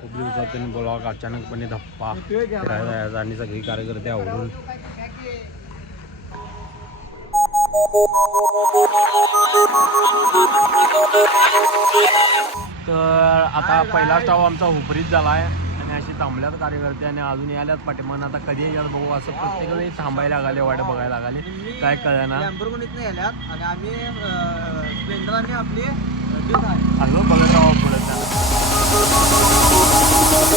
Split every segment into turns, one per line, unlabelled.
खूप दिवसातून ब्लॉग अचानकपणे धप्पा. फिरायला आणि सगळी कार्यकर्ते आवडून तर आता पहिला स्टॉप आमचा हुपरीत झाला आहे आणि अशी थांबल्यात कार्यकर्ते आणि अजून यायल्यात पाठीमान आता कधी यायच्यात बघू. असं प्रत्येक वेळी थांबायला लागले वाट बघायला लागले. काय
आल्यात. आणि आम्ही स्प्लेंडर आपली
असं बघत राहा पुढे.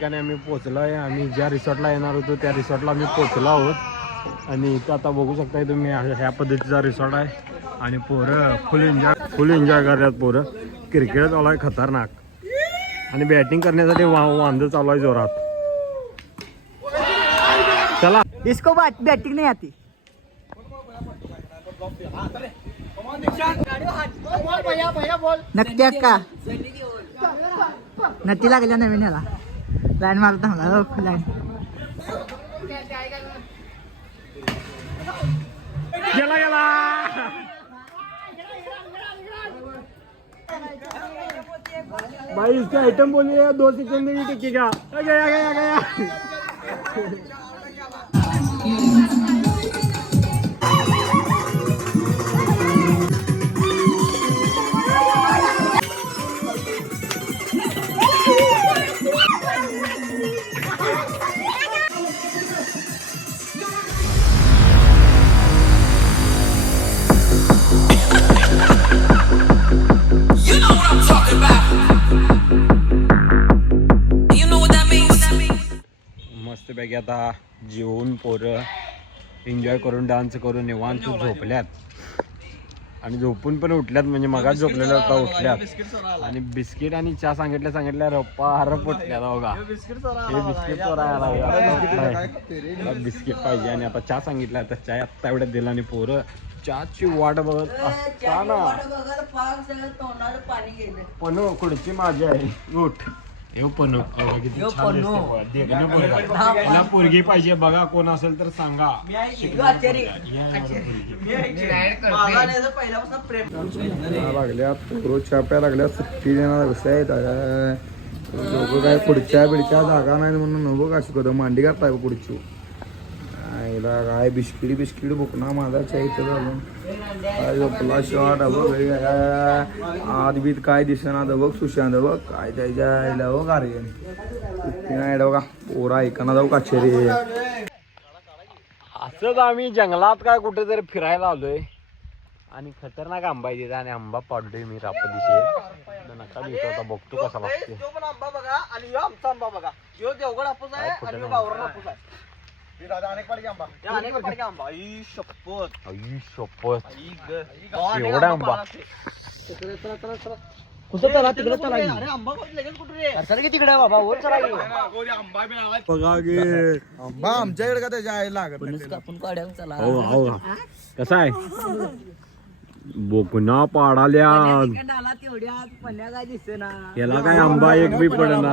ठिकाणी आम्ही पोचलो आहे आम्ही ज्या रिसॉर्टला येणार होतो त्या रिसॉर्टला आम्ही पोचलो आहोत. आणि इथं आता बघू शकताय तुम्ही ह्या पद्धतीचा रिसॉर्ट आहे. आणि पोरं फुल एन्जॉय फुल एन्जॉय करतात पोरं. क्रिकेट चालू आहे खतरनाक. आणि बॅटिंग करण्यासाठी वा वांद चालू आहे जोरात. चला.
इसको बॅटिंग नाही आती. नक्की का नक्की लागल्या नवीन याला लाईन मारत थांबला लाईन
गेला गेला. भाई इसका आइटम बोलिए दो सेकंड में ही टिकेगा गया गया गया मस्तपैकी आता जेवून पोरं एन्जॉय करून डान्स करून निवांत झोपल्यात. आणि झोपून पण उठल्यात म्हणजे मगाच झोपलेल्या आता उठल्यात. आणि बिस्किट आणि चहा सांगितल्या सांगितल्या रप्पा हरप उठल्यात बघा. हे बिस्किट चोरायला बिस्किट पाहिजे आणि आता चहा सांगितला तर चहा आत्ता एवढ्यात दिला आणि पोरं चहाची वाट बघत असताना. पनो खुर्ची माझी आहे. उठ. हे पोरं. देखणं पोरगं. पाहिजे. बघा कोण असेल तर सांगा. शिकवा पोरगा. या एवढं पोरगी.
लागल्या रोज सुट्टी देणार लोक काय पुढच्या बिडच्या जागा नाही म्हणून नको का शिकवतो मांडी घातलाय पुढची. आईला काय बिस्किट बिस्किट बुकना माझा चहा इथं झालं झोपला शॉट बघ आत बीत काय दिसेना बघ सुशांत बघ काय त्याच्या बघ अरे नाही बघा. पोरा ऐकना जाऊ काचेरी.
असंच आम्ही जंगलात काय कुठेतरी फिरायला आलोय. आणि खतरनाक आंबा आहे आणि आंबा पाडलोय मी रापदिशी. नका भेटू आता बघतो कसा लागते
आंबा बघा आणि आमचा आंबा बघा. देवगड हापूस आहे
काय कुठं
आणि ह्यो
नाही.
गावरान हापूस आहे अनेक पाडके आंबा आई शपथ।
आई शपथ।
आई ग. गावात अनेक
एवढा आंबा.
पाला असते. कुठं चला? तिकडे चला अरे आंबा कुठे लगेच कुठे रे? चला की तिकडे बाबा वर चला की.
बघा गे.
आंबा आमच्याकडे का त्याच्या आई लागत नाही त्याला.
आपण काढ्या चला.
हो हो. कसा आहे? बोकना पाडाल्या.
डाला तेवढ्या पन्या काय दिसते ना
याला काय आंबा एक बी पडना?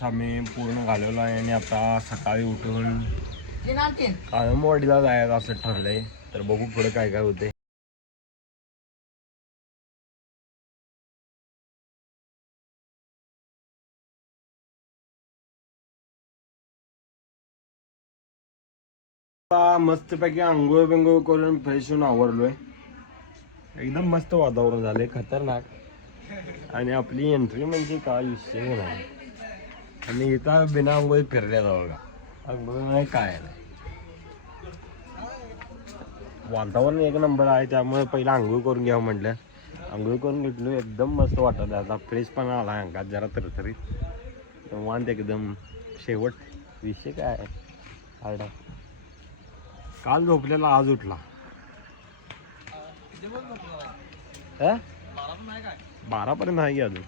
दिवस आम्ही पूर्ण घालवला आहे आणि आता सकाळी उठून काळमवाडीला जायचं असं ठरलंय. तर बघू पुढे काय काय होते मस्तपैकी आंघोळ बिंघोळ करून फ्रेश होऊन आवरलोय. एकदम मस्त वातावरण झालंय खतरनाक. आणि आपली एंट्री म्हणजे काय विषय नाही. आणि इथं बिना आंघोळी फिरल्या जावं का आंघोळ नाही काय नाही. वातावरण एक नंबर आहे त्यामुळे पहिला आंघोळ करून घ्यावं म्हटलं. आंघोळ करून घेतलो एकदम मस्त वाटत. आता फ्रेशपणा आला अंगात जरा तरतरीत वांत एकदम. शेवट विषय काय आहे? काल झोपलेला आज उठला. बारापर्यंत बारा आहे की अजून?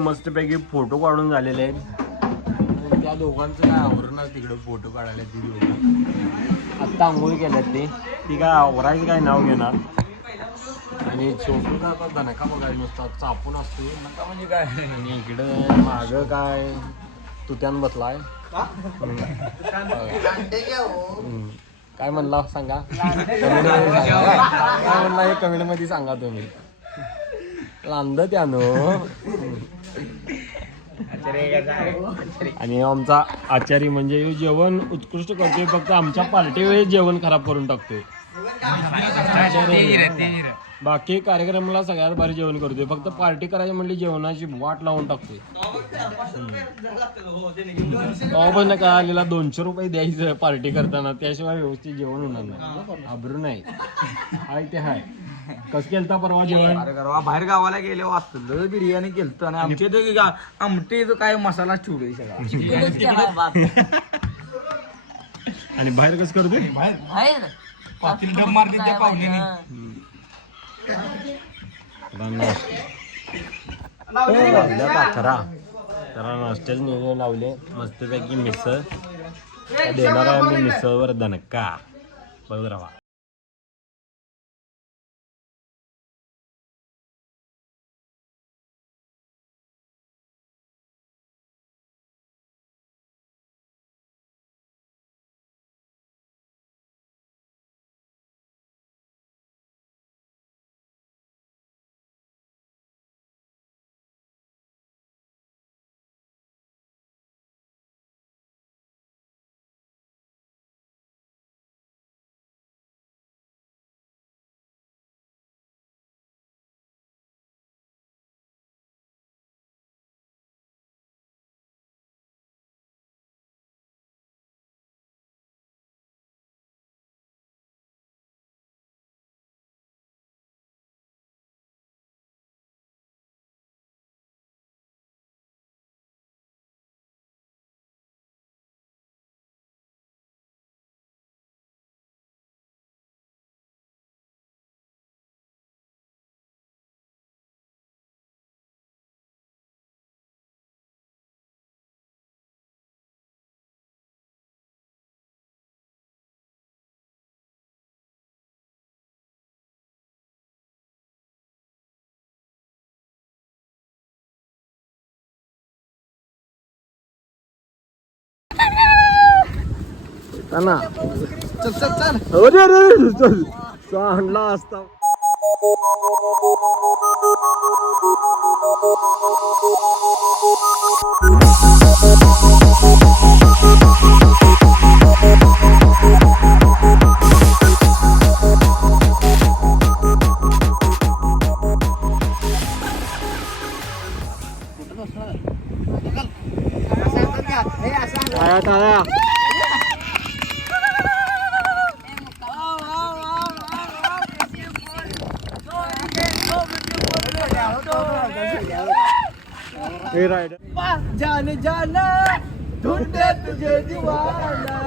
मस्तपैकी फोटो काढून झालेले आहेत. त्या दोघांचं काय आवरणच तिकडे फोटो काढायला ती दोघं. आत्ता आंघोळ केल्यात ते. ती काय आवरायचं काय नाव घेणार? आणि छोटू का आता दणका बघायला नुसता चापून असतो नका म्हणजे काय? आणि इकडं मागं काय? तुत्यान बसलाय. हम्म. काय म्हणला सांगा? कमेंटमध्ये सांगा. काय म्हणला हे कमेंटमध्ये सांगा तुम्ही. लांद त्यानं. आणि आमचा आचारी म्हणजे जेवण उत्कृष्ट करतोय फक्त आमच्या पार्टी वेळेस जेवण खराब करून टाकतोय. बाकी कार्यक्रमाला सगळ्यात भारी जेवण करतोय. फक्त पार्टी करायची म्हणली जेवणाची वाट लावून टाकतोय. पण काय आलेला दोनशे रुपये द्यायचं पार्टी करताना त्याशिवाय व्यवस्थित जेवण होणार नाही. आबरू नाही. हाय ते हाय. कसं केलता परवा जेवण?
अरे गरवा बाहेर गावाला गेले वाचलं बिर्याणी केलत आणि आमच्या इथं गा- आमच्या इथं काय मसाला चिवडे सगळा.
आणि बाहेर कसं करतोय? लावल्यात अकरा. जरा नाश्त्याचे नियोजन लावले. मस्तपैकी मिसळ. देणार आहे मी मिसळवर दणका. बघ राहा ना
चल चल चल
अरे अरे चल चांगला असता टाळ्या
जान जाना ढूंढे तुझे दीवाना।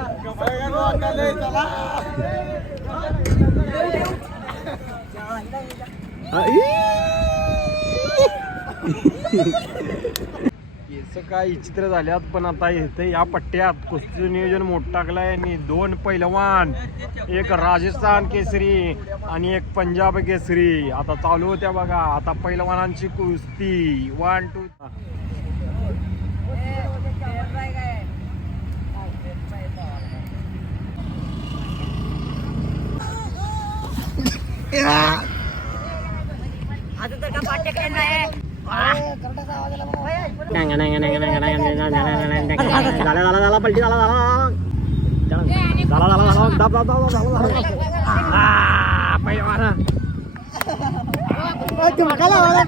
केस काय विचित्र झाल्यात पण आता येते या पट्ट्यात कुस्तीचं नियोजन मोठं टाकलंय आणि दोन पैलवान एक राजस्थान केसरी आणि एक पंजाब केसरी. आता चालू होत्या बघा आता पैलवानांची कुस्ती. वन टू झाला झाला झाला पलटी झाला झाला झाला झाला झाला दाब दाब दाब झाला झाला
तुमका मार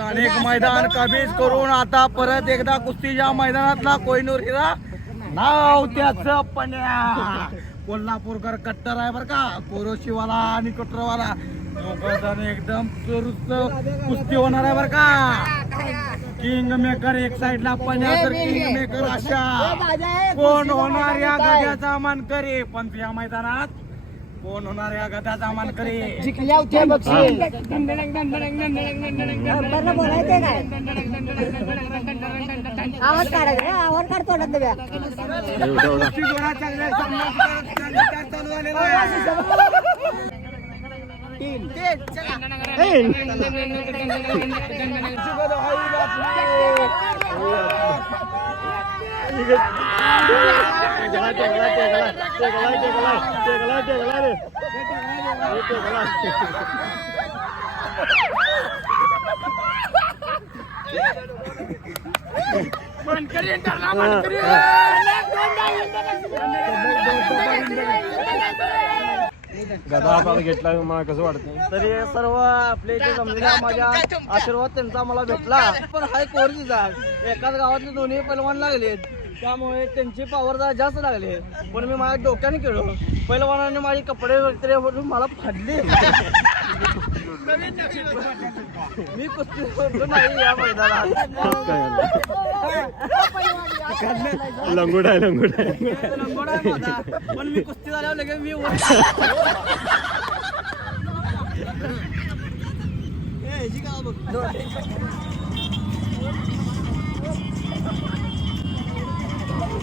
अनेक मैदान कमीच करून आता परत एकदा कुस्तीच्या मैदानातला कोहिनूर हिरा नाव त्याच पण्या. कोल्हापूरकर कट्टर आहे बर का कोरोशीवाला आणि जण एकदम चुरुस्त कुस्ती होणार आहे बर का. किंग मेकर एक साइडला पण्या तर किंग मेकर अशा. कोण होणार या गद्याचा मानकरी? पण या मैदानात कोण होणार या गटाचा मानकरी
जिंकल्या होत्या बक्षीस.
गदा घेतला मला कसं वाटतं
तरी हे सर्व आपले इथे समजा माझ्या आशीर्वाद त्यांचा मला भेटला. पण हाय कोरची जाग एकाच गावातले दोन्ही पैलवान लागलेत. त्यामुळे त्यांची पॉवर जरा जास्त लागली. पण मी माझ्या डोक्याने केलो. पैलवानाने माझे कपडे वगैरे मला फाडले. मी कुस्ती सोडलो नाही या मैदानात.
लंगोट आहे लंगोट आहे.
रंगोळा आहे माझा. पण मी कुस्ती झाल्यावर लगेच मी वर-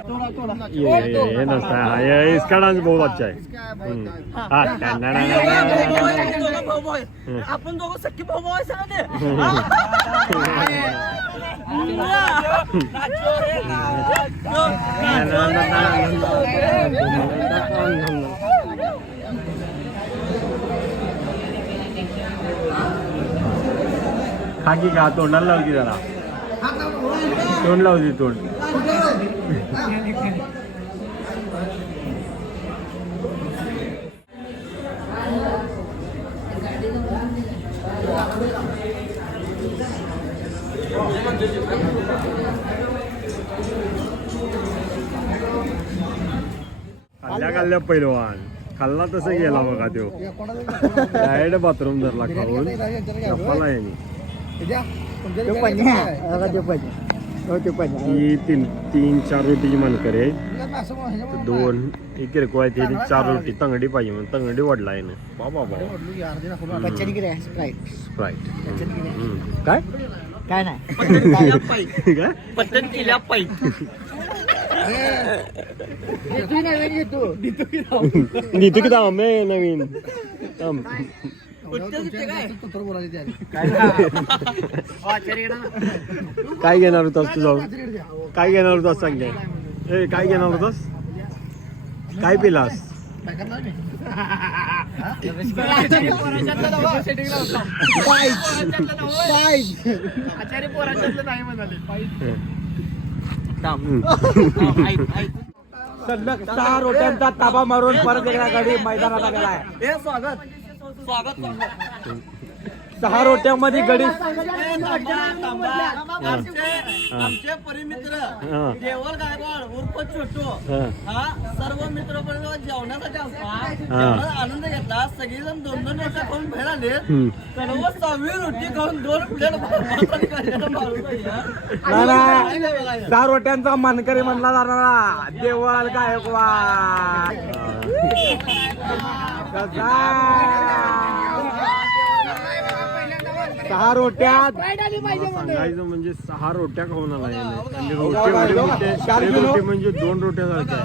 ये ये नाश्ता है हाँ ये इसका डांस बहुत अच्छा
आपण दोघं सख्खी भाऊ भाऊ
खाकी का तोंडाला लावती जरा. तोंड लावती तोंड. खाल्ल्या खाल्ल्या पैलवान खाल्ला तसं गेला बघा तो डायरेक्ट बाथरूम धरला खाऊन गप्पाला यांनी ही तीन तीन चार रोटीची मानकर आहे. तर दोन एक किरकोळ आहे ते चार रोटी. तंगडी पाहिजे म्हणून तंगडी वाढला आहे बाबा बाबा.
बच्चन की स्प्राईट
स्प्राईट काय?
काय नाही.
काय?
पतन केल्या पायी
नितू किती आंबे नवीन. थांब. काय? घेणार? होतास तू जाऊन? काय घेणार होतास सांग. ए काय घेणार होतास? काय पिलास?
सलग सहा रोट्यांचा ताबा मारून परत एकदा गाडी मैदानात आलेला आहे. हे स्वागत स्वागत. सहा रोट्यामध्ये गडी आमचे आमचे परिमित्र
हा.
देवल गायकवाड उर्फ छोटू
हा.
हा सर्व मित्र जेवणासाठी
हा.
आनंद घेतला सगळेजण दोन दोन रोट्या खाऊन बाहेर आले. सर्व सहावी रोटी खाऊन दोन प्लेट सहा रोट्यांचा मानकरी म्हणला जाणारा देवल गायकवाड? सहा रोट्यात
सांगायचं म्हणजे सहा रोट्या खाऊन आला
हो,
रोटी एवढी
हो.
रोटी म्हणजे दोन रोट्या सारख्या.